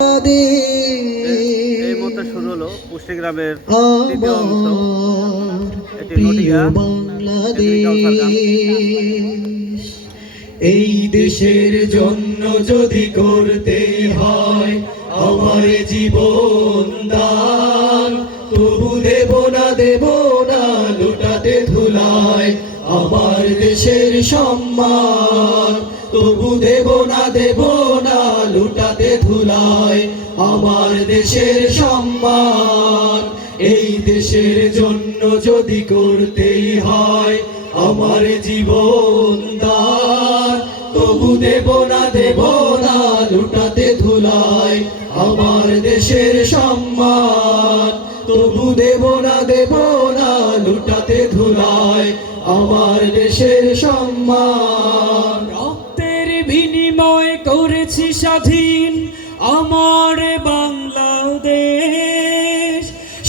এই মতো শুরু হলো কুষ্টিগ্রামের তৃতীয় অংশ। এটি নটিয়া এগ্রিকালচার গান। এই দেশের জন্য যদি করতে হয় আমার জীবন দান, তবু দেব না লুটাতে ধুলায় আমার দেশের সম্মান। তবু দেব না লুটাতে ধুলায় আমার দেশের সম্মান। এই দেশের জন্য যদি করতেই হয় আমার জীবন দান, তবু দেব না লুটাতে ধুলায় আমার দেশের সম্মান। তবু দেব না লুটাতে ধুলায় আমার দেশের সম্মান। রক্তের বিনিময় করেছি স্বাধীন আমার বাংলাদেশ,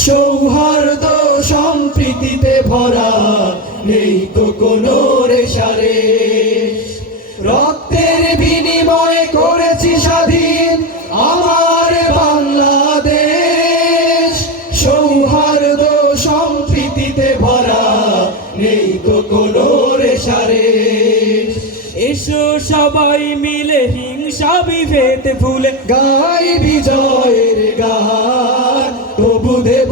সৌহার্দ্য সম্প্রীতিতে ভরা নেই তো কোনো রেশারেশ। রক্তের বিনিময় করেছি স্বাধীন আমার বাংলাদেশ, সৌহার্দ্য সম্প্রীতিতে ভরা নেই তো কোনো রেশারেশ। এসো সবাই মিলে হিংসা বিভেদ ভুলে গাই বিজয়ের গান, তবু দেব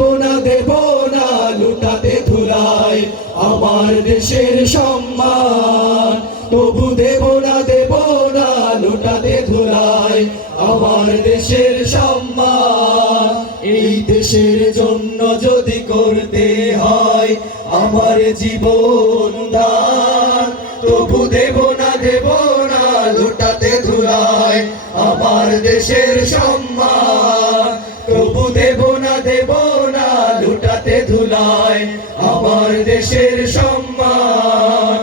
না লুটাতে ধুলায় আমার দেশের সম্মান। তবু দেব না লুটাতে ধুলায় আমার দেশের সম্মান। এই দেশের জন্য যদি করতে হয় আমার জীবন দান, তবু দেব না লুটাতে ধুলায় আমার দেশের সম্মান। তবু দেব না লুটাতে ধুলায় আমার দেশের সম্মান।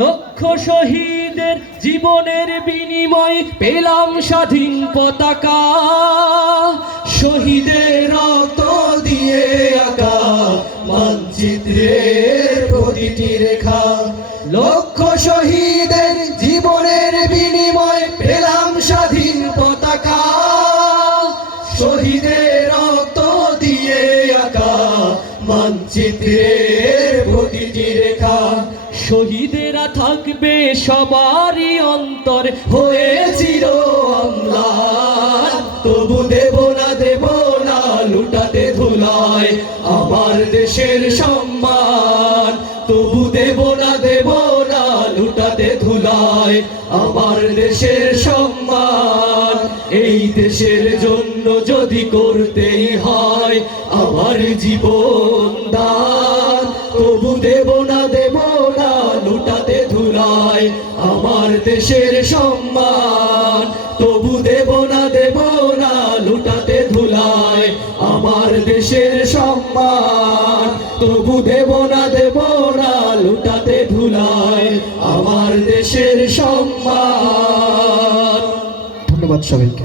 লক্ষ শহীদের জীবনের বিনিময় পেলাম স্বাধীন পতাকা, শহীদের রক্ত দিয়ে আঁকা মানচিত্রের প্রতিটি রেখা। লক্ষ শহীদের জীবনের বিনিময় পেলাম স্বাধীন পতাকা, শহীদের রক্ত দিয়ে আঁকা মানচিত্রের প্রতিটি রেখা। শহীদেরা থাকবে সবারই অন্তর হয়েছিল অম্লান, তবু দেব না লুটাতে ধুলায় আমার দেশের সম্মান। তবু দেব না লুটাতে ধুলায় আমার দেশের সম্মান। এই দেশের জন্য যদি করতেই হয় আমার জীবন দান, তবু দেব না লুটাতে ধুলায় আমার দেশের সম্মান। তবু দেব না লুটাতে ধুলায় আমার দেশের সম্মান। তবু দেব না লুটাতে ধুলায় আমার দেশের সম্মান। ধন্যবাদ সবাইকে।